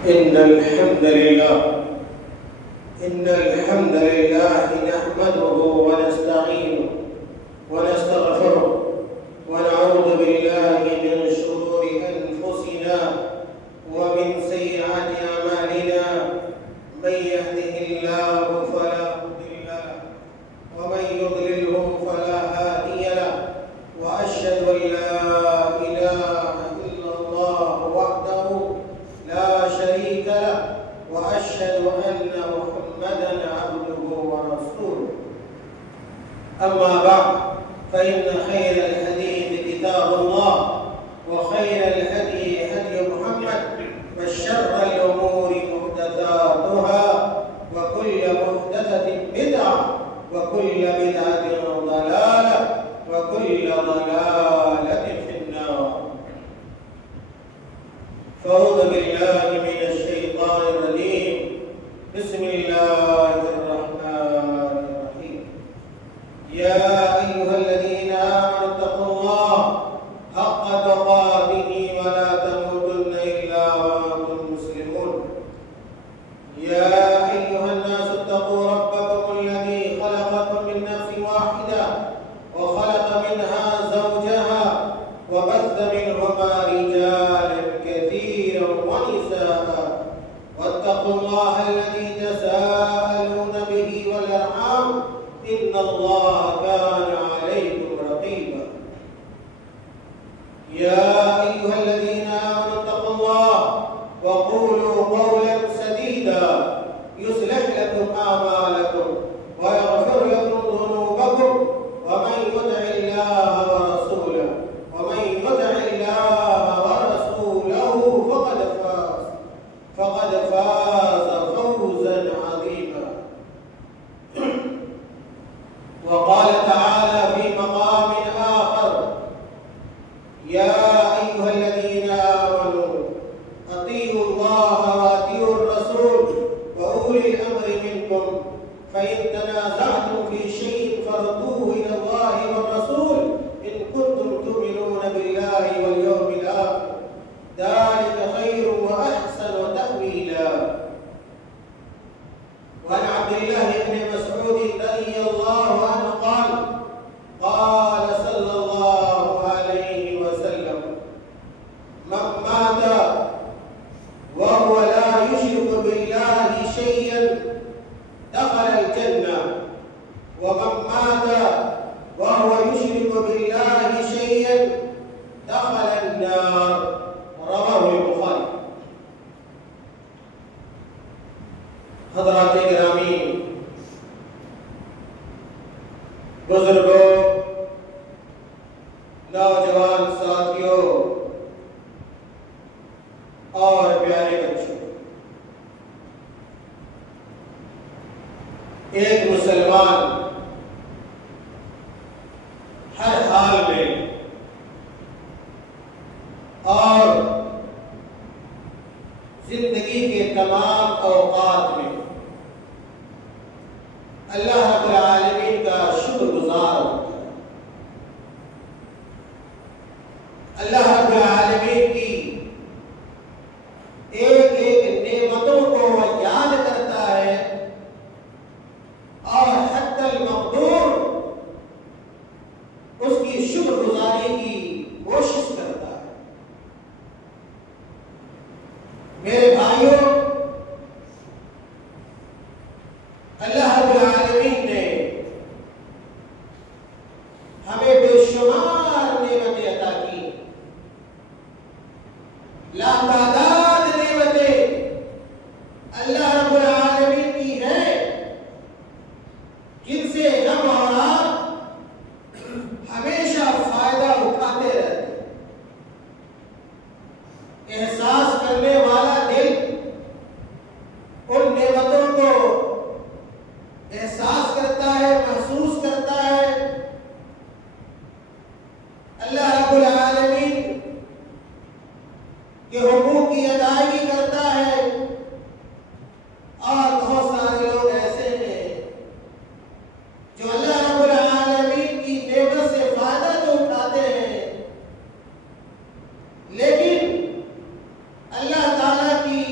إن الحمد لله نحمده ونستعينه ونستغفره ونعوذ بالله من شرور أنفسنا ومن سيئات أعمالنا من يهده الله فلا مضل له ومن يضلله فلا هادي له وأشهد أن لا إله إلا الله وحده لا شريك له وأشهد أن محمدًا عبده ورسوله أما بعد فإن خير الحديث كتاب الله وخير الهدي هدي محمد وشر الأمور محدثاتها وكل محدثة بدعة وكل بدعة ضلالة وكل ضلالة في النار. فأعوذ بالله من الشيطان الرجيم. بسم الله الرحمن الرحيم. يا أيها الذين آمنوا اتقوا الله حق تقاته ولا تموتن إلا وأنتم مسلمون. يا أيها الناس اتقوا ربكم الذي خلقكم من نفس واحدة وخلق منها زوجها وبث منهما رجالا كثيرا ونساء واتقوا الله الذي تساءلون به والأرحام إن الله كان عليكم رقيبا. يا أيها الذين آمنوا اتقوا الله وقولوا قولا سديدا يصلح لكم أعمالكم ويغفر لكم ذنوبكم ومن يطع الله ورسوله فقد فاز فوزا عظيما. وقال تعالى في مقام آخر: يا أيها الذين آمنوا أطيعوا الله وأطيعوا الرسول وأولي الأمر منكم فإن تنازعتم في شيء فردوه إلى الله والرسول إن كنتم تؤمنون بالله واليوم الآخر ذلك خير وأحسن تأويلا. وعن عبد الله بن مسعود رضي الله عنه قال: قال صلى الله عليه وسلم: من مات وهو لا يشرك بالله شيئا دخل الجنة ومن مات وهو يشرك بالله شيئا دخل النار. رواه البخاری. حضرات گرامی، بزرگوں، نوجوان ساتھیوں اور پیارے بچوں، ایک مسلمان ہر حال میں اور زندگی کے تمام اوقات میں اللہ رب العالمین کا شکر گزار ہوتا ہے. اللہ رب العالمین کی ایک ایک نعمتوں کو یاد کرتا ہے اور حتی المقدور اس کی شکر گزاری کی کوشش کرتا ہے. میرے بھائیوں، اللہ رب العالمین نے ہمیں بے شمار نعمتیں عطا کی. لاتعداد نعمتیں اللہ رب العالمین کی ہیں جن سے ہم اور آپ ہمیشہ فائدہ اٹھاتے رہتے ہیں. احساس کرنے والا دل ان نعمتوں کو احساس کرتا ہے، محسوس کرتا ہے. اللہ رب العالمین کے حقوق کی ادائیگی کرتا ہے اور بہت سارے لوگ ایسے ہیں جو اللہ رب العالمین کی نعمت سے فائدہ تو اٹھاتے ہیں لیکن اللہ تعالیٰ کی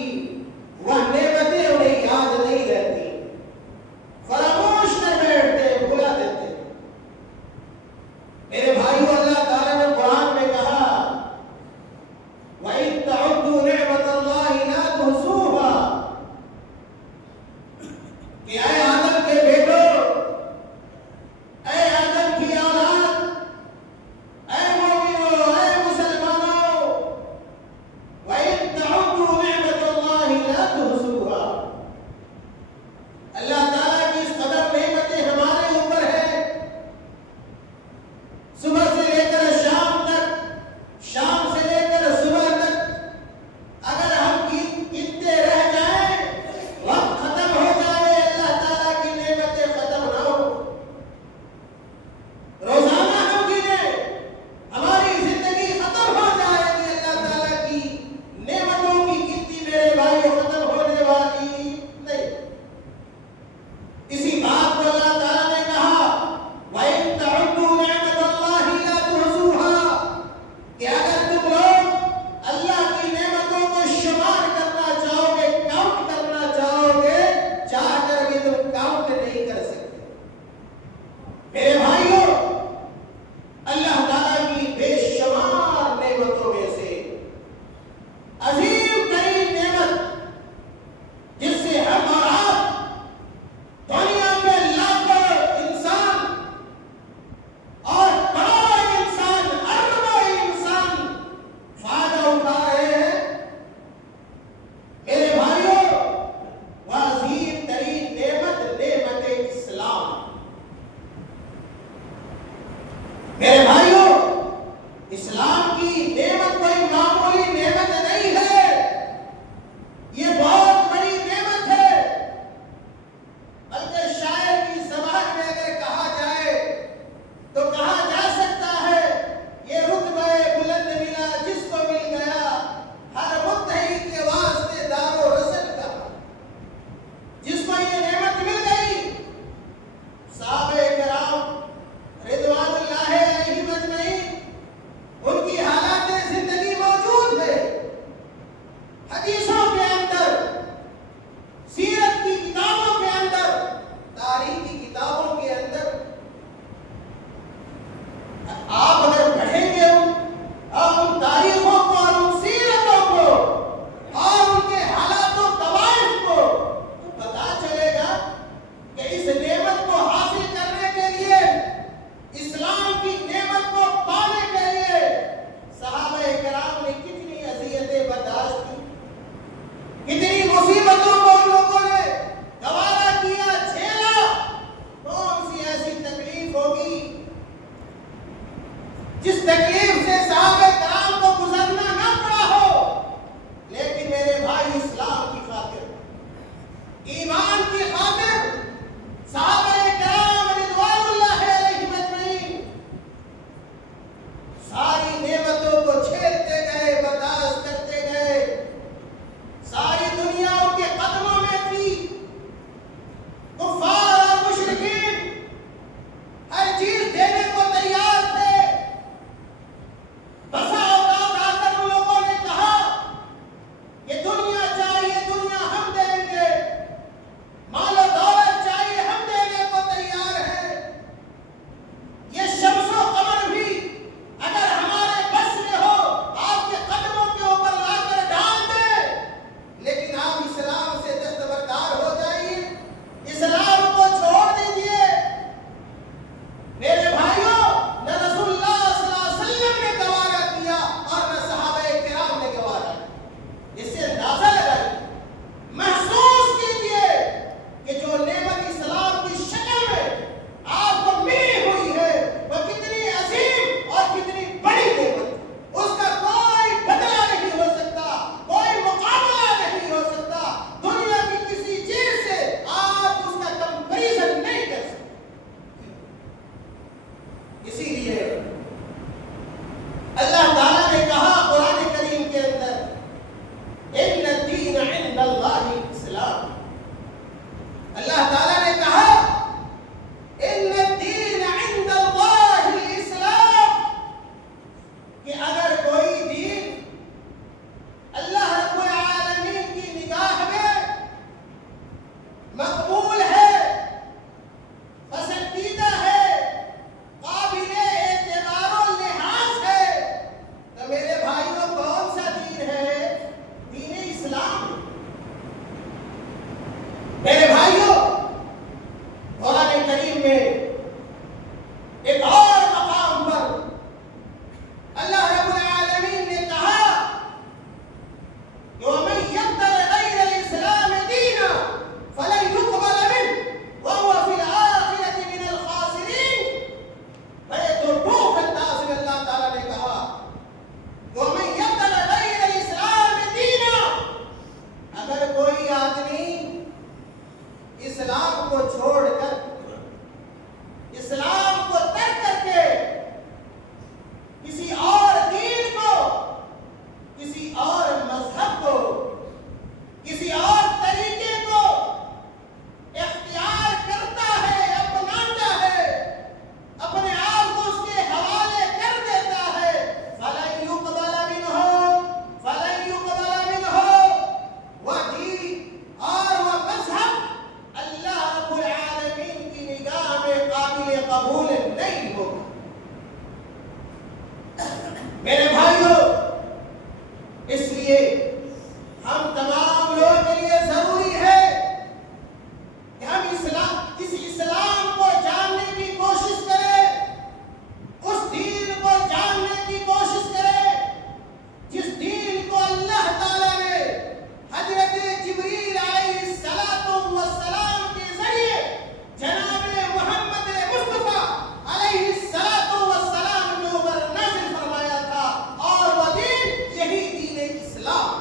حدیثوں کے اندر، سیرت کی کتابوں کے اندر، تاریخ کی کتابوں کے اندر آپ اگر پڑھیں گے ان تاریخوں کو اور ان سیرتوں کو اور ان کے حالات و طوائف کو، تو پتا چلے گا کہ اس نعمت کو حاصل کرنے کے لیے، اسلام کی نعمت کو پانے کے لیے صحابہ کرام نے کتنی اذیتیں برداشت کی، کتنی مصیبتوں کو ان لوگوں نے گوارا کیا، جھیلا۔ کون سی ایسی تکلیف ہوگی جس تکلیف سے صحابہ کرام کو گزرنا نہ پڑا ہو؟ لیکن میرے بھائی، اسلام کی خاطر، ایمان کی خاطر صحابہ کرام رضوان اللہ علیہم اجمعین ساری نعمتوں کو جھیلتے گئے، برداشت کرتے گئے۔ ساری دنیا ان کے قدموں میں تھی، کفار اور مشرکین ہر چیز دینے کو تیار تھے۔ بسا اوقات آ کر ان لوگوں نے کہا یہ دنیا چاہیے، دنیا ہم دیں گے، مال و دولت چاہیے، ہم دینے کو تیار ہیں، یہ شمس و قمر بھی اگر ہمارے بس میں ہو آپ کے قدموں کے اوپر لا کر ڈال دیں، لیکن آپ اسلام سے دستبردار ہو جائیے، اسلام کو چھوڑ دیجیے۔ میرے بھائیوں، نہ رسول اللہ صلی اللہ علیہ وسلم نے گوارا کیا اور نہ صحابہ کرام نے گوارا کیا۔ اس سے اندازہ لگائیے، محسوس کیجیے کہ جو نعمت اسلام کی شکل میں آپ کو ملی ہوئی ہے وہ کتنی عظیم اور کتنی بڑی نعمت، اس کا کوئی بدلہ نہیں ہو سکتا، کوئی مقابلہ نہیں ہو سکتا، دنیا کی کسی چیز سے آپ اس کا کمپیریزن نہیں کر سکتے۔ اسی لیے اللہ تعالیٰ نے کہا قرآن کریم کے اندر، ان الدین عند اللہ اسلام۔ اللہ تعالیٰ نے کہا ان الدین عند اللہ الاسلام، کہ اگر کوئی دین اللہ رب العالمین کی نگاہ میں مقبول ہے، پسندیدہ ہے، قابل اعتبار و لحاظ ہے، تو میرے بھائیوں کون سا دین ہے؟ دین اسلام۔ میرے بھائیوں، قرآن کریم میں ایک اور مقام پر اللہ رب العالمین نے کہا کہ وَمَن يَبْتَغِ غَيْرَ الْإِسْلَامِ دِينًا فَلَن يُقْبَلَ مِنْهُ وَهُوَ فِي الْآخِرَةِ مِنَ الْخَاسِرِينَ۔ بڑے دردوک انداز میں اللہ تعالیٰ نے کہا کہ وَمَن يَبْتَغِ غَيْرَ الْإِسْلَامِ دِينًا، اگر کوئی آدمی اسلام کو چھوڑ کر، اسلام کو ترک کر کے کسی اور دین کو، کسی اور مذہب کو، کسی اور طریقے کو اختیار کرتا ہے، اپناتا ہے، اپنے آپ کو اس کے حوالے کر دیتا ہے، فَلَن يُقْبَلَ مِنْهُ، فَلَن يُقْبَلَ مِنْهُ، وہ دین اور وہ مذہب اللہ رب العالمین کی نگاہ میں قابل قبول نہیں ہوگا۔ میرے بھائیوں، اس لیے ہم تمام لوگوں کے لیے ضروری ہے کہ ہم اس اسلام کو جاننے کی کوشش کریں، اس دین کو جاننے کی کوشش کریں جس دین کو اللہ تعالیٰ نے حضرت جبریل علیہ السلام کے ذریعے جناب محمد مصطفیٰ علیہ السلام کے اوپر نازل فرمایا تھا، اور وہ دین یہی دین اسلام۔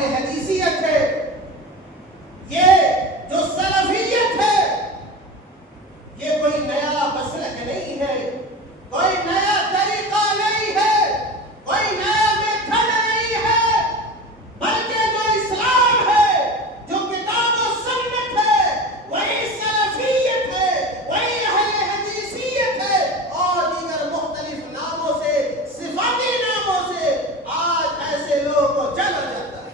اہل حدیثیت ہے، یہ جو سلفیت ہے، یہ کوئی نیا مسلک نہیں ہے، کوئی نیا طریقہ نہیں ہے، کوئی نیا میتھڈ نہیں ہے، بلکہ جو اسلام ہے، جو کتاب و سنت ہے، وہی سلفیت ہے، وہی اہل حدیثیت ہے، اور دیگر مختلف ناموں سے، صفاتی ناموں سے آج ایسے لوگوں کو جانا جاتا ہے۔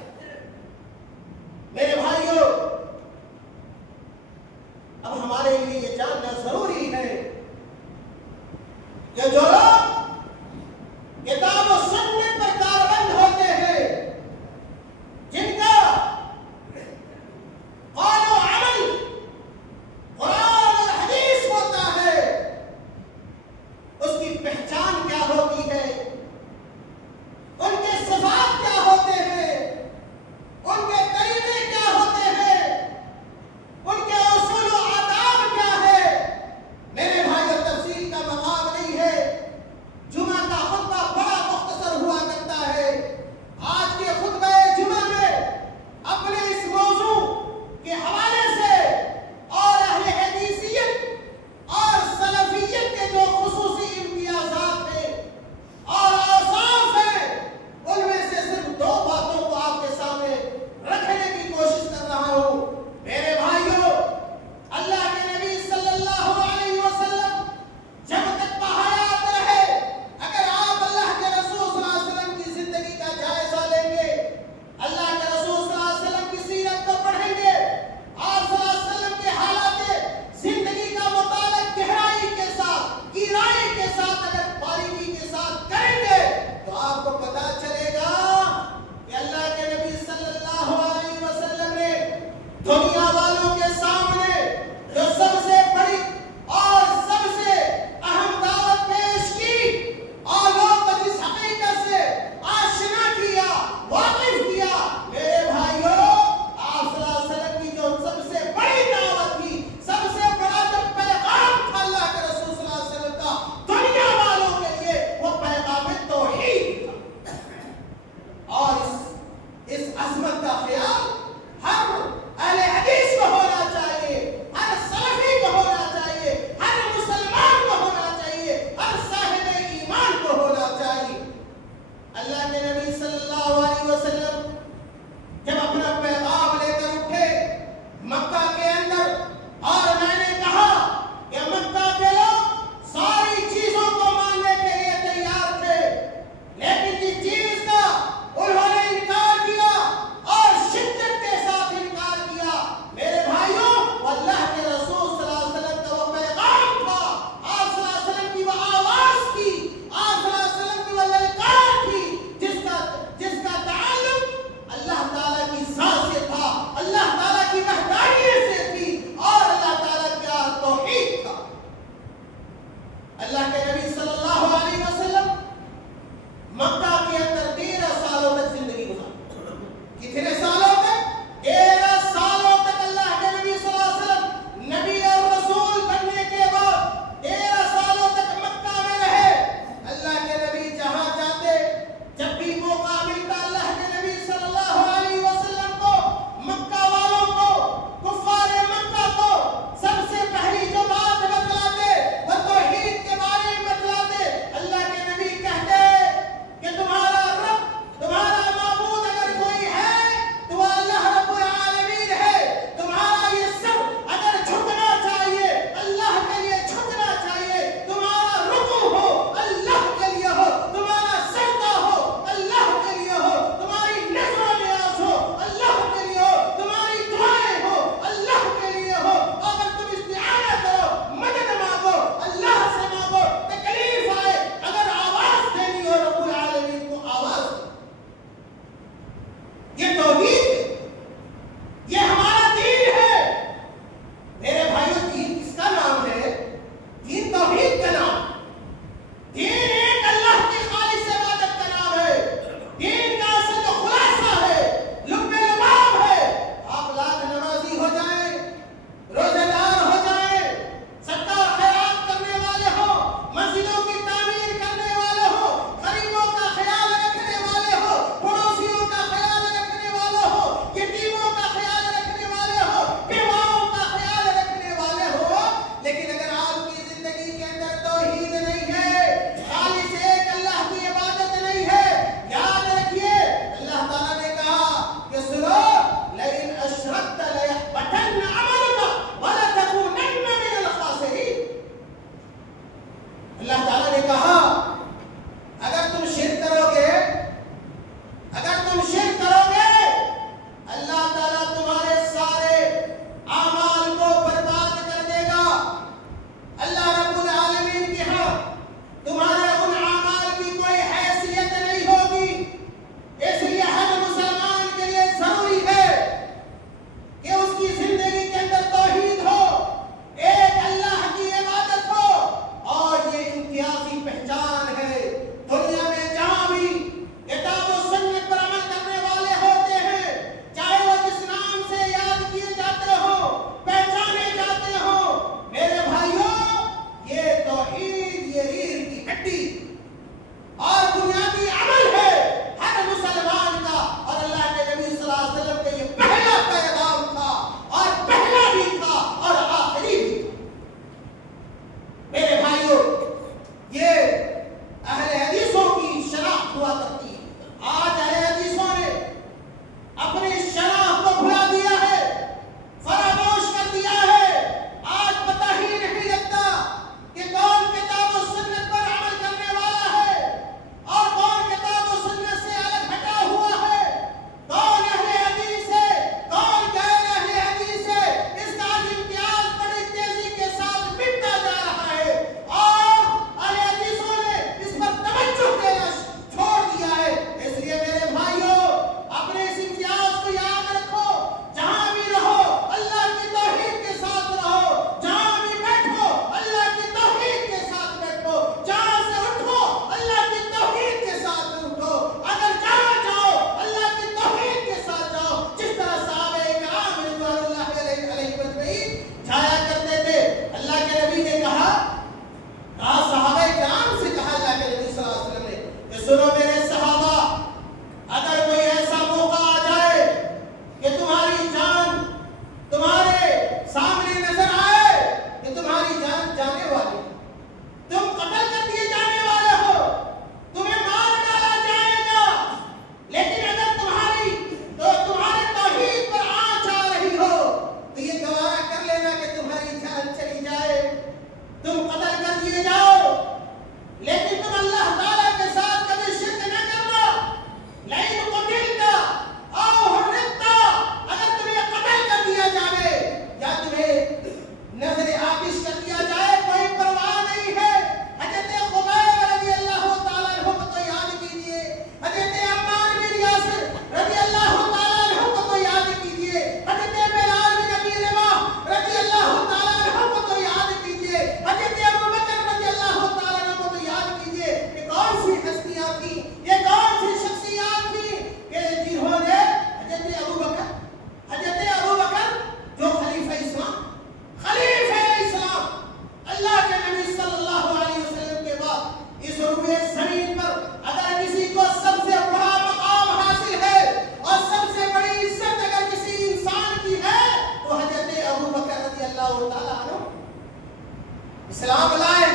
اسلام لائے،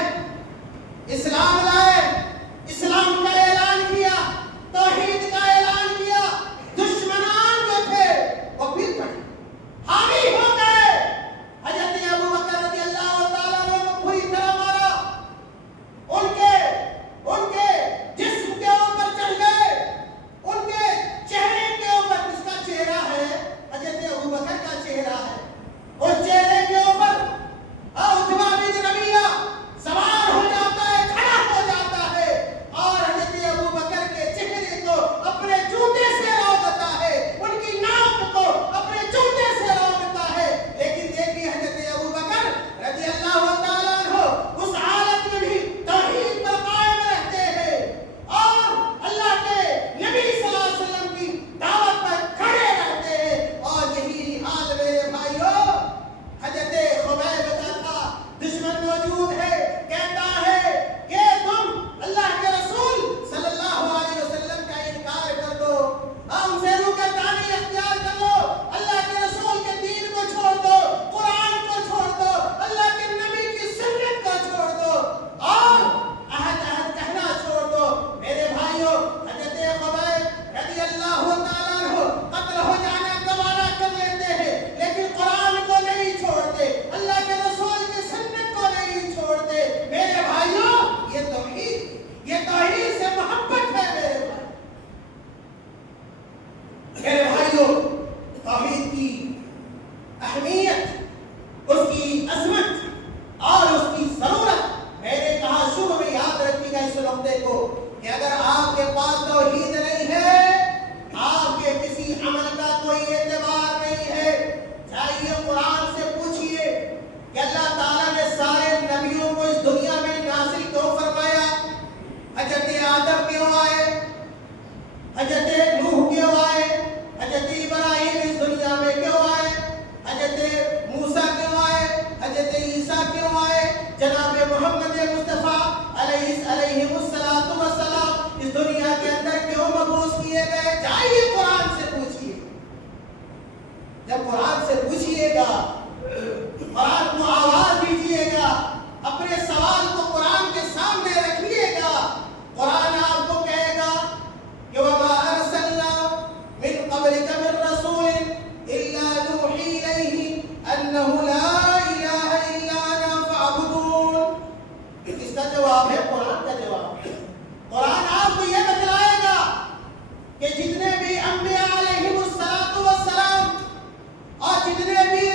اسلام لائے، اسلام کا اعلان کیا، توحید کا اعلان کیا، دشمنان جو تھے وہ پھر پڑے، حامی ہو گئے۔ حضرت ابو بکر رضی اللہ تعالیٰ عنہ کو پوری طرح مارا، ان کے جسم کے اوپر چڑھ گئے، ان کے چہرے کے اوپر، جس کا چہرہ ہے حضرت ابو بکر کا چہرہ ہے، اس چہرے کے اوپر عتبہ بن ربیعہ سوار ہو جاتا ہے، کھڑا ہو جاتا ہے اور حضرت ابو بکر کے چہرے کو اپنے جوتے سے روکتا ہے، ان کی ناک کو اپنے جوتے سے روکتا ہے۔ لیکن دیکھیے حضرت ابو بکر رضی اللہ تعالیٰ عنہ اس حالت میں بھی توحید پر قائم رہتے ہیں اور اللہ کے نبی صلی اللہ علیہ وسلم کی دعوت پر کھڑے رہتے ہیں۔ اور یہی حال میرے بھائیوں حضرت خبیب کا تھا، دشمن موجود ہے، کہتا ہے کہ تم اللہ کے رسول صلی اللہ علیہ وسلم کا انکار کر دو، ہم سے روگردانی اختیار کر لو، اللہ کے رسول کے دین کو چھوڑ دو، قرآن کو چھوڑ دو، اللہ کے نبی کی سنت کو چھوڑ دو اور عہد کہنا چھوڑ دو۔ میرے بھائیوں حضرت خبیب رضی اللہ تعالیٰ عنہ قتل ہو جانا گوارا کر لیتے ہیں، لیکن قرآن کو نہیں چھوڑتے، اللہ کے رسول کی سنت کو نہیں چھوڑتے۔ میرے بھائیوں یہ توحید سے محبت ہے۔ میرے بھائیوں توحید کی اہمیت، اس کی عظمت اور اس کی ضرورت، میں نے کہا شروع میں یاد رکھیے گا اس نقطے کو کہ اگر آپ کے پاس توحید نہیں ہے، آپ کے کسی عمل کا کوئی اعتبار نہیں ہے۔ جائیے قرآن سے پوچھئے کہ اللہ تعالیٰ نے سارے نبیوں کو اس دنیا میں نازل کیوں فرمایا؟ حضرت آدم کیوں آئے؟ حضرت نوح کیوں آئے؟ حضرت ابراہیم اس دنیا میں کیوں آئے؟ حضرت موسیٰ کیوں آئے؟ حضرت عیسیٰ کیوں آئے؟ جناب محمد مصطفیٰ علیہ السلام اس دنیا کے اندر کیوں مبعوث کیے گئے؟ جائیے قرآن سے پوچھئے۔ جب قرآن سے پوچھئے گا، قرآن کو آواز دیجئے گا، اپنے سوال کو قرآن کے سامنے رکھیے گا، قرآن آپ کو کہے گا کہ وَمَا أَرْسَلْنَا مِن قَبْلِكَ مِن رَّسُولٍ إِلَّا نُوحِي إِلَيْهِ أَنَّهُ لَا إِلَٰهَ إِلَّا أَنَا فَاعْبُدُونِ۔ اس کا جواب ہے قرآن کا جواب ہے۔ قرآن آپ کو یہ بتلائے گا کہ جتنے بھی انبیاء علیہم السلام اور جتنے بھی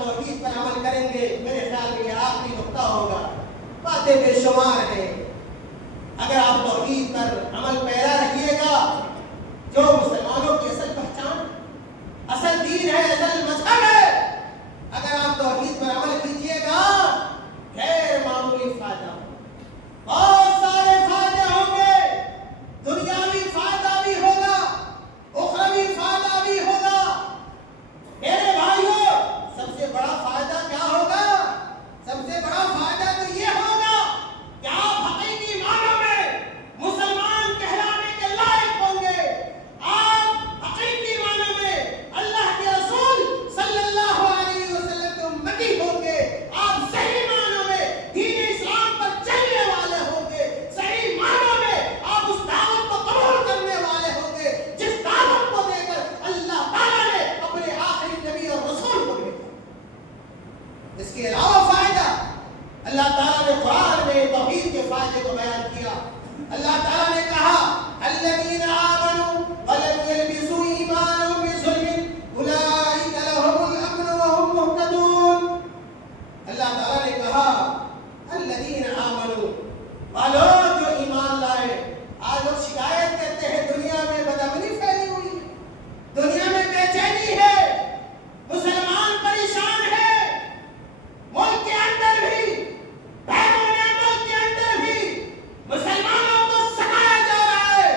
توحید پر عمل کریں گے، میرے خیال میں یہ آخری نقطہ ہوگا، باتیں بے شمار ہیں، اگر آپ توحید پر عمل پیرا رکھیے گا، جو مسلمانوں کی اصل پہچان، اصل دین ہے، اصل مذہب ہے، اگر آپ توحید پر عمل کیجیے گا، غیر معمولی فائدہ، بہت سارے فائدے ہوں گے، دنیاوی فائدہ بھی ہوگا، اخروی فائدہ بھی ہوگا۔ میرے بھائیوں، سب سے بڑا فائدہ کیا ہوگا؟ سب سے بڑا فائدہ تو یہ ہوگا کہ آپ حقیقی معنوں میں مسلمان کہلانے کے لائق ہوں گے، آپ حقیقی معنوں میں اللہ کے رسول صلی اللہ علیہ وسلم کے امتی ہوں گے، آپ صحیح معنوں میں دین اسلام پر چلنے والے ہوں گے، صحیح معنوں میں آپ اس دعوت کو قبول کرنے والے ہوں گے جس دعوت کو دے کر اللہ تعالیٰ نے اپنے آخری نبی اور رسول کو بھیجا۔ اس کے علاوہ فائدہ، اللہ تعالیٰ نے قرآن میں توحید کے فائدے کو بیان کیا۔ اللہ تعالیٰ نے کہا الذین آمنوا ولم یلبسوا ایمانهم بظلم اولئک لهم الامن وهم مہتدون۔ اللہ تعالیٰ نے کہا الذین آمنوا، لوگ جو ایمان لائے۔ آج لوگ شکایت کرتے ہیں دنیا میں بدامنی پھیلی ہوئی ہے، دنیا میں بے چینی ہے، مسلمان پریشان ہے، ملک کے اندر بھی، بیرون ملک کے اندر بھی مسلمانوں کو ستایا جا رہا ہے،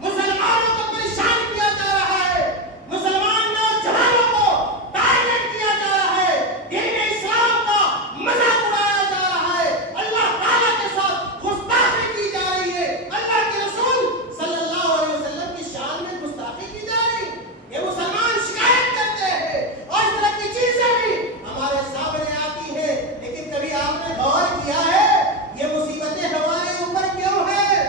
مسلمانوں کو پریشان کیا جا رہا ہے، مسلمان نوجوانوں کو ٹارگٹ کیا جا رہا ہے، دین اسلام کا مذاق اڑایا جا رہا ہے، اللہ تعالیٰ کے ساتھ گستاخی کی جا رہی ہے، اللہ کے رسول صلی اللہ علیہ وسلم کی شان میں گستاخی کی جا رہی ہے۔ یہ مسلمان شکایت کرتے ہیں اور اس طرح کی چیزیں بھی ہمارے سامنے آتی ہیں، لیکن کبھی آپ نے غور کیا ہے یہ مصیبتیں ہمارے اوپر کیوں ہیں؟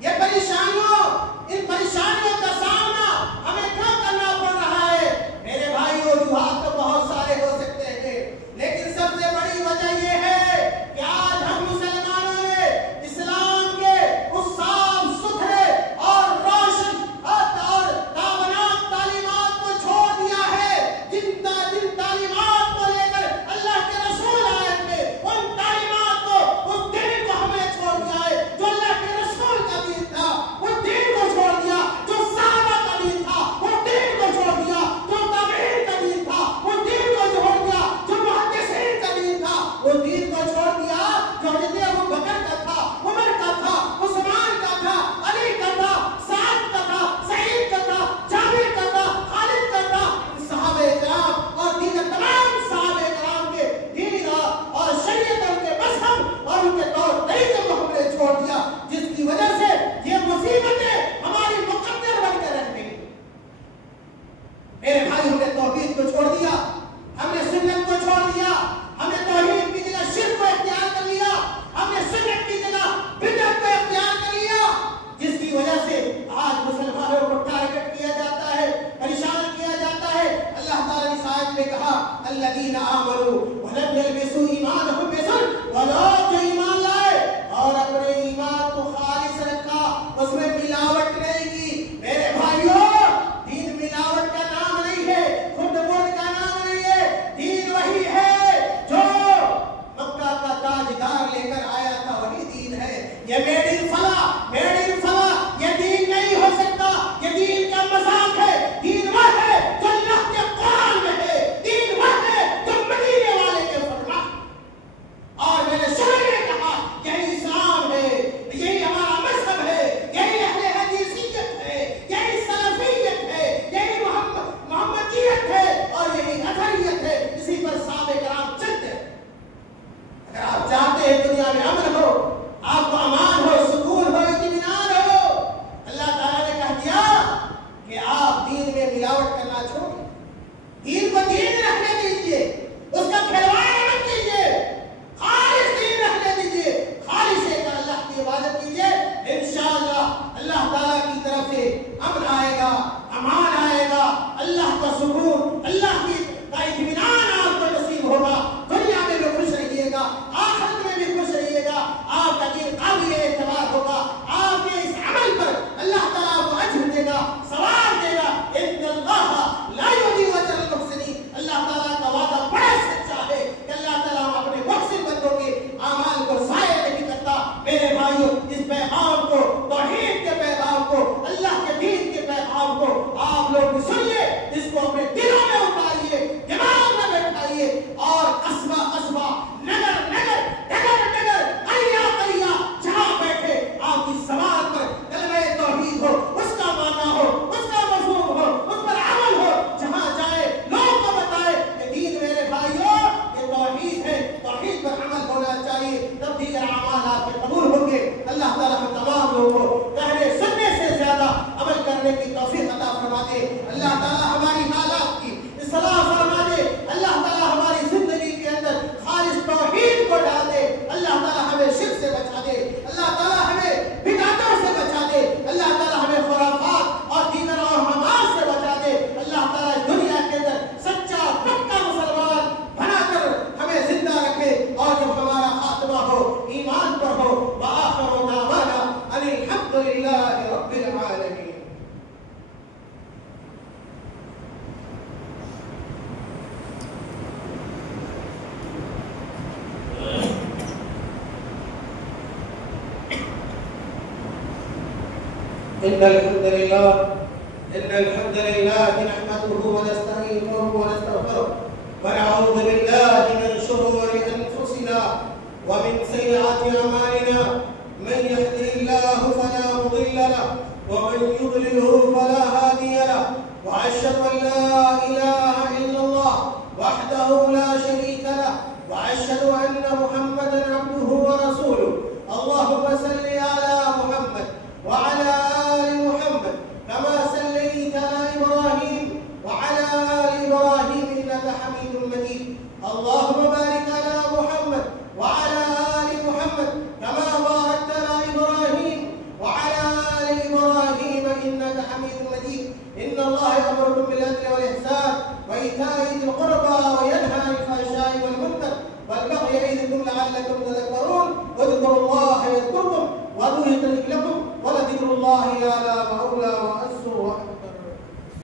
یہ پریشانیوں، ان پریشانیوں کا سامنا ہمیں کیوں کرنا پڑ رہا ہے؟ میرے بھائیو، وجوہات تو بہت سارے ہو سکتے ہیں، لیکن سب سے بڑی وجہ یہ ہے کہ آج ہم مسلمانوں نے اسلام کے اس صاف ستھرے اور روشن اور تابناک تعلیمات کو چھوڑ دیا ہے، جن تعلیمات کو لے کر اللہ کے رسول آئے تھے، ان تعلیمات کو، اس دین کو ہم نے چھوڑ دیا ہے جو اللہ کے رسول کا دین تھا، اس دین کو چھوڑ دیا جو صحابہ کا دین تھا، اس دین کو چھوڑ دیا جو تابعین کا دین تھا، اس دین کو چھوڑ دیا جو محدثین کا دین تھا، اس دین کو چھوڑ دیا جو حضرت ابو بکر کا تھا، عمر کا تھا، عثمان کا تھا، علی کا تھا، سعد کا تھا، سعید کا تھا، جابر کا تھا، خالد کا تھا، صحابہ کرام اور دیگر تمام صحابہ کرام کے دین اور شریعت، ان کے مذہب اور ان کے طور طریقے کو ہم نے چھوڑ دیا، جس کی وجہ سے یہ مصیبتیں ہماری مقدر بن کر رہ گئی۔ میرے بھائی، ہم نے توحید کو چھوڑ دیا، ہم نے سنت کو چھوڑ دیا، ہم نے توحید کی جگہ شرک کو اختیار کر لیا، ہم نے سنت کی جگہ بدعت کو اختیار کر لیا، جس کی وجہ سے آج مسلمانوں کو ٹارگٹ کیا جاتا ہے، پریشان کیا جاتا ہے۔ اللہ تعالیٰ نے اس آیت میں کہا الذین آمنوا ولم یلبسوا ایمانهم بظلم، لوگ جو ایمان لائے اور اپنے ایمان کو خالص رکھا، اس میں ملاوٹ نہیں کی۔ میرے بھائیوں، دین ملاوٹ کا نام نہیں ہے، خود مرد کا نام نہیں ہے، دین وہی ہے جو مکہ کا تاجدار لے کر آیا تھا، وہی دین ہے۔ یہ میڈ ان فلاں، میڈ ان فلاں، یہ دین نہیں ہو سکتا، یہ دین کا مذاق ہے۔ دین وہ ہے جو اللہ کے قرآن میں ہے، دین وہ ہے جو مدینے والے کے فرمان، اور میں نے شروع میں إن الحمد لله نحمده ونستعينه ونستغفره ونعوذ بالله من شرور أنفسنا ومن سيئات أعمالنا. من يهده الله فلا مضل له ومن يضلله فلا هادي له. وأشهد أن لا إله إلا الله وحده لا شريك له وأشهد أن محمدا عبده ورسوله. اللهم صل على محمد وعلى آل محمد كما صليت على إبراهيم وعلى آل إبراهيم إنك حميد مجيد. اللهم بارك على محمد وعلى آل محمد كما باركت على إبراهيم وعلى آل إبراهيم إنك حميد مجيد. إن الله يأمركم بالعدل والإحسان وإيتاء ذي القربى وينهى عن الفحشاء والمنكر والبغي يعظكم لعلكم تذكرون. اذكروا الله يذكركم وادعوه يستجب لكم ولذكر الله أعلى.